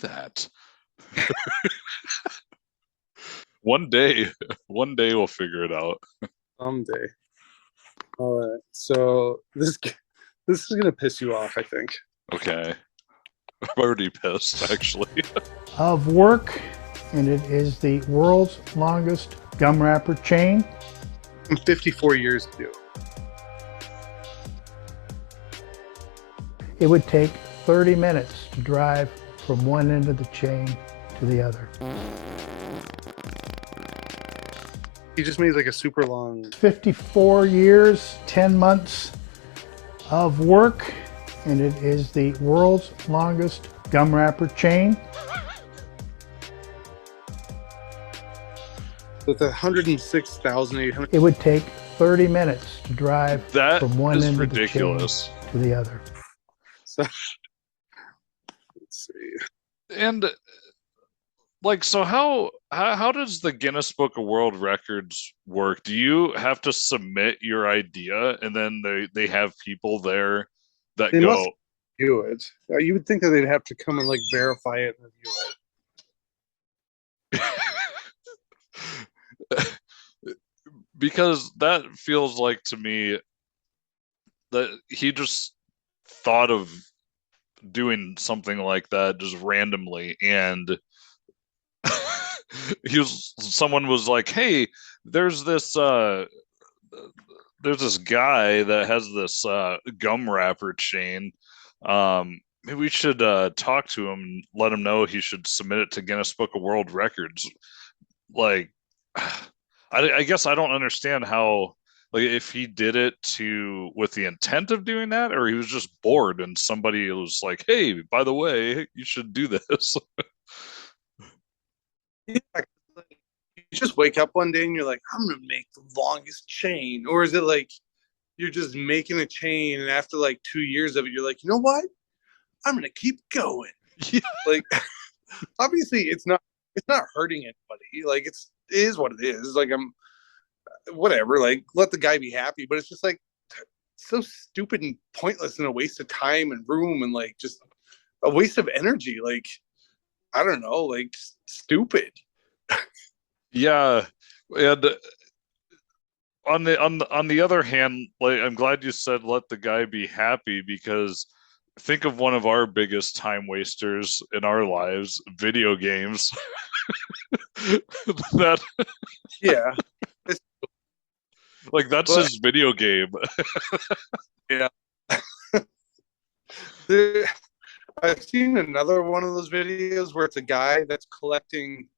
that? One day we'll figure it out. Someday. All right. So this is gonna piss you off, I think. Okay. I'm already pissed, actually. Of work, and it is the world's longest gum wrapper chain. 54 years to do. It would take 30 minutes to drive from one end of the chain to the other. He just made like a super long. 54 years, 10 months of work, and it is the world's longest gum wrapper chain. With 106,800. It would take 30 minutes to drive That from one is end ridiculous. of the chain to the other. So, let's see. And like, so how does the Guinness Book of World Records work? Do you have to submit your idea and then they have people there that They go must do it. You would think that they'd have to come and like verify it and review it. because that feels like to me that he just thought of doing something like that just randomly, and someone was like, hey, there's this guy that has this gum wrapper chain, maybe we should talk to him and let him know he should submit it to Guinness Book of World Records. Like, I guess I don't understand how, like, if he did it with the intent of doing that, or he was just bored and somebody was like, hey, by the way, you should do this. Yeah, you just wake up one day and you're like, I'm gonna make the longest chain. Or is it like you're just making a chain and after like 2 years of it, you're like, you know what? I'm gonna keep going. Yeah. Like, obviously it's not hurting anybody. Like, it is what it is. Like, I'm whatever, like, let the guy be happy. But it's just like so stupid and pointless and a waste of time and room and like just a waste of energy. Like, I don't know, like, stupid. Yeah, and on the other hand, like, I'm glad you said let the guy be happy, because think of one of our biggest time wasters in our lives, video games. That Yeah. like that's his video game. Yeah. I've seen another one of those videos where it's a guy that's collecting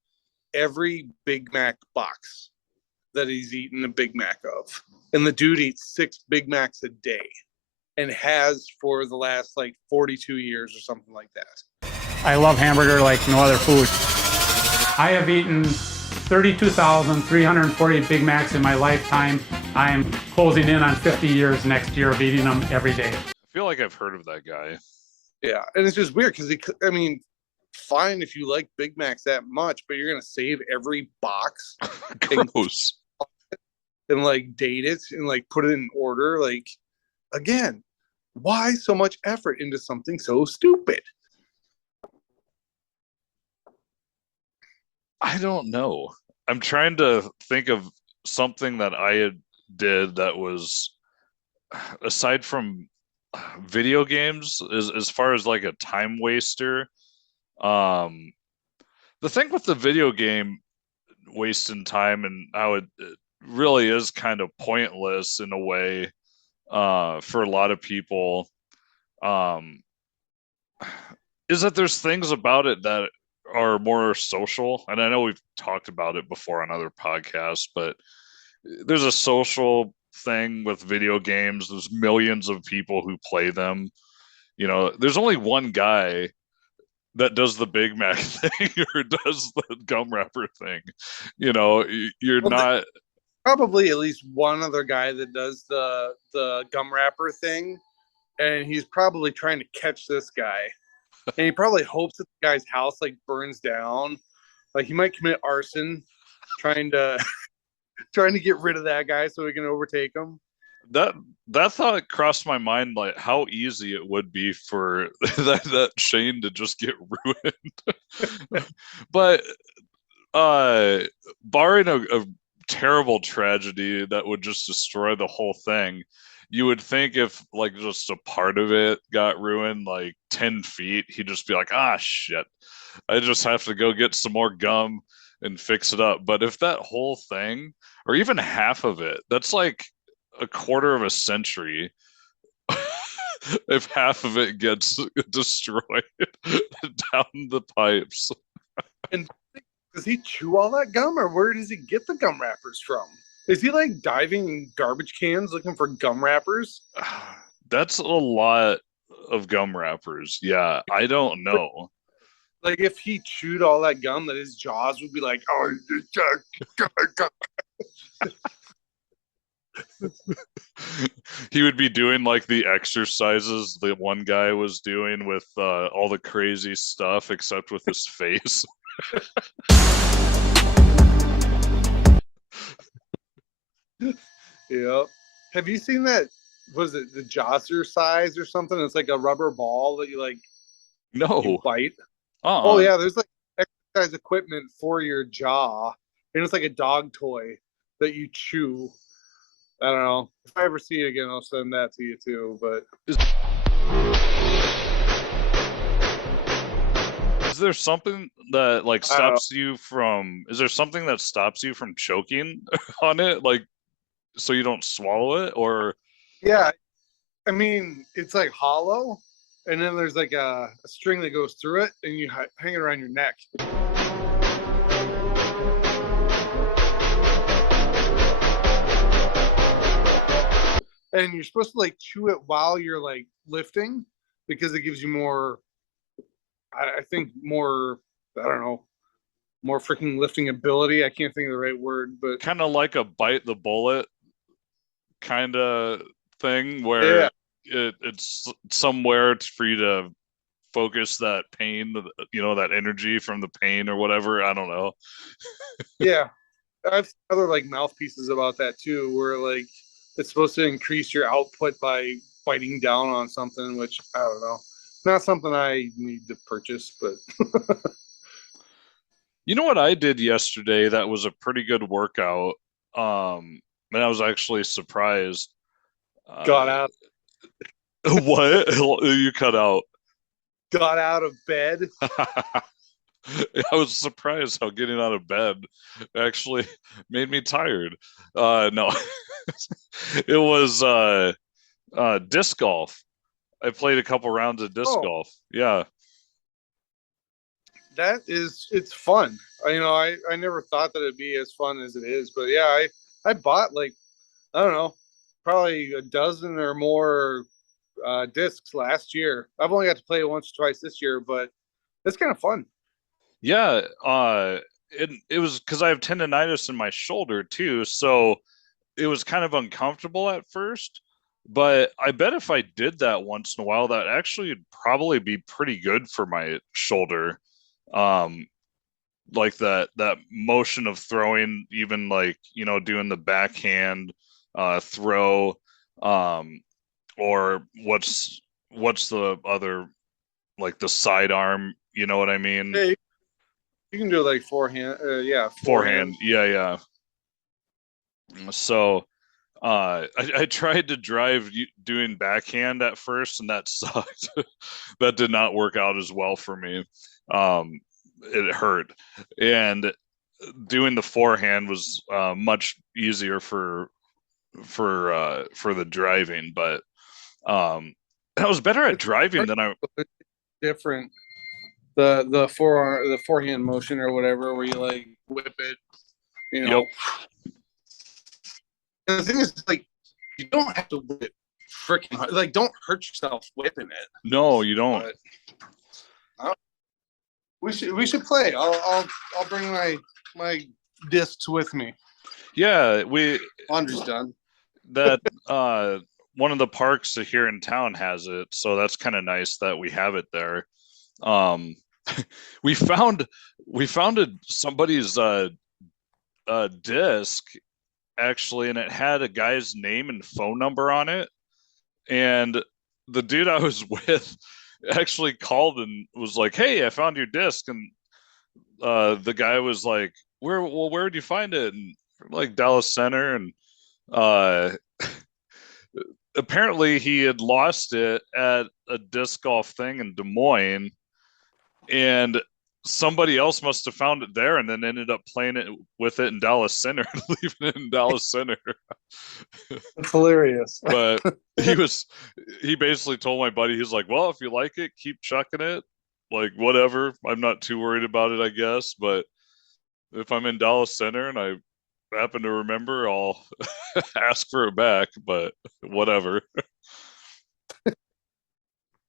every Big Mac box that he's eaten a Big Mac of. And the dude eats 6 Big Macs a day and has for the last like 42 years or something like that. I love hamburger like no other food. I have eaten 32,340 Big Macs in my lifetime. I am closing in on 50 years next year of eating them every day. I feel like I've heard of that guy. Yeah, and it's just weird because I mean, fine if you like Big Macs that much, but you're gonna save every box Gross. and like date it and like put it in order. Like, again, why so much effort into something so stupid? I don't know. I'm trying to think of something that I did that was, aside from video games, as far as like a time waster. The thing with the video game wasting time and how it really is kind of pointless in a way, for a lot of people, is that there's things about it that are more social. And I know we've talked about it before on other podcasts, but there's a social thing with video games. There's millions of people who play them. You know, there's only one guy that does the Big Mac thing or does the gum wrapper thing. You know, you're not probably at least one other guy that does the gum wrapper thing, and he's probably trying to catch this guy, and he probably hopes that the guy's house like burns down. Like, he might commit arson trying to get rid of that guy so he can overtake him. that that thought crossed my mind, like how easy it would be for that chain to just get ruined. But barring a terrible tragedy that would just destroy the whole thing, you would think if like just a part of it got ruined, like 10 feet, he'd just be like, ah, shit, I just have to go get some more gum and fix it up. But if that whole thing, or even half of it, that's like a quarter of a century. If half of it gets destroyed down the pipes. And does he chew all that gum, or where does he get the gum wrappers from? Is he like diving in garbage cans looking for gum wrappers? That's a lot of gum wrappers. Yeah, I don't know. Like if he chewed all that gum, that his jaws would be like, oh, He would be doing like the exercises the one guy was doing with all the crazy stuff, except with his face. yeah. Have you seen that? Was it the Jazzercise or something? It's like a rubber ball that you like No. bite. Uh-uh. Oh yeah, there's like exercise equipment for your jaw, and it's like a dog toy that you chew. I don't know. If I ever see it again, I'll send that to you too. But is there something that like stops you from? Is there something that stops you from choking on it, like so you don't swallow it, or? Yeah, I mean it's like hollow, and then there's like a string that goes through it, and you hang it around your neck. And you're supposed to like chew it while you're like lifting, because it gives you more, I think more, I don't know, more freaking lifting ability. I can't think of the right word, but kind of like a bite the bullet kind of thing, where it's somewhere for you to focus that pain, that energy from the pain or whatever. I don't know. Yeah, I've seen other like mouthpieces about that too, where like it's supposed to increase your output by biting down on something, which I don't know. Not something I need to purchase, but You know what I did yesterday that was a pretty good workout? And I was actually surprised. got out. What? You cut out. Got out of bed. I was surprised how getting out of bed actually made me tired. No, it was disc golf. I played a couple rounds of disc golf. Yeah. It's fun. I never thought that it'd be as fun as it is, but yeah, I bought like, I don't know, probably a dozen or more discs last year. I've only got to play it once or twice this year, but it's kind of fun. Yeah, it was because I have tendonitis in my shoulder too, so it was kind of uncomfortable at first. But I bet if I did that once in a while, that actually would probably be pretty good for my shoulder. Like that motion of throwing, even like doing the backhand throw, or what's the other, like the sidearm, you know what I mean? Hey, you can do like forehand. Yeah, Forehand. Yeah. So I tried to drive doing backhand at first, and that sucked. That did not work out as well for me. It hurt, and doing the forehand was much easier for the driving. But I was better at driving than I. Different. The forehand motion or whatever, where you like whip it. Yep. And the thing is, like, you don't have to whip it freaking hard. Like, don't hurt yourself whipping it. No, you don't. But, we should play. I'll bring my discs with me. Yeah, laundry's done. That one of the parks here in town has it, so that's kind of nice that we have it there. We found somebody's disc actually, and it had a guy's name and phone number on it. And the dude I was with actually called and was like, "Hey, I found your disc." And the guy was like, where did you find it? And like Dallas Center. And uh apparently he had lost it at a disc golf thing in Des Moines, and somebody else must have found it there and then ended up playing it with it in Dallas Center and leaving it in Dallas Center. That's hilarious. But he basically told my buddy, he's like, "Well, if you like it, keep chucking it, like whatever, I'm not too worried about it, I guess, but if I'm in Dallas Center and I happen to remember, I'll ask for it back, but whatever."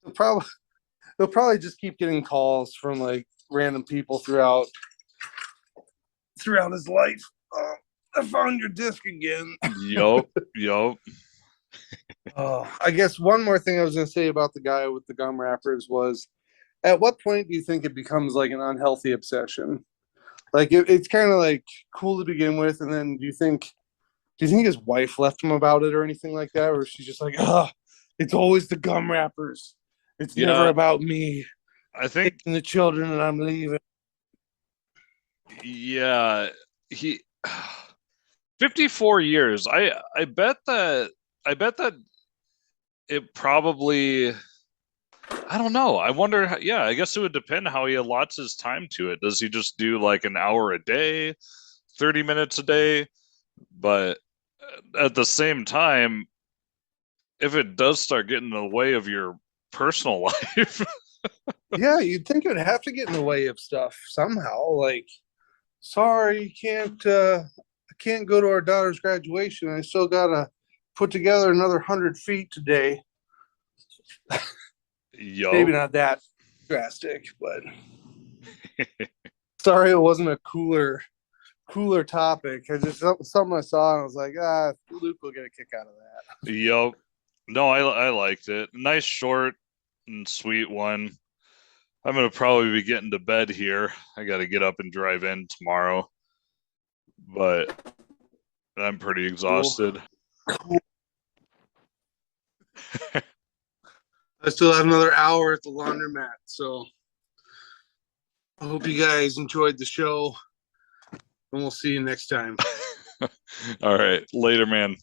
They'll probably just keep getting calls from like random people throughout his life. I found your disc again. Yup. I guess one more thing I was going to say about the guy with the gum wrappers was, at what point do you think it becomes like an unhealthy obsession? Like it's kind of like cool to begin with, and then do you think his wife left him about it or anything like that, or she's just like, it's always the gum wrappers. It's never about me. I think and the children, and I'm leaving. Yeah, he 54 years. I bet that it probably, I don't know. I wonder I guess it would depend how he allots his time to it. Does he just do like an hour a day, 30 minutes a day? But at the same time, if it does start getting in the way of your personal life. Yeah, you'd think it would have to get in the way of stuff somehow. Like, sorry, I can't go to our daughter's graduation. I still gotta put together another 100 feet today. Maybe not that drastic, but sorry it wasn't a cooler topic. I just something I saw and I was like, Luke will get a kick out of that. Yup. No, I liked it. Nice, short and sweet one. I'm gonna probably be getting to bed here. I got to get up and drive in tomorrow, but I'm pretty exhausted. Cool. I still have another hour at the laundromat, so I hope you guys enjoyed the show, and we'll see you next time. All right, later, man.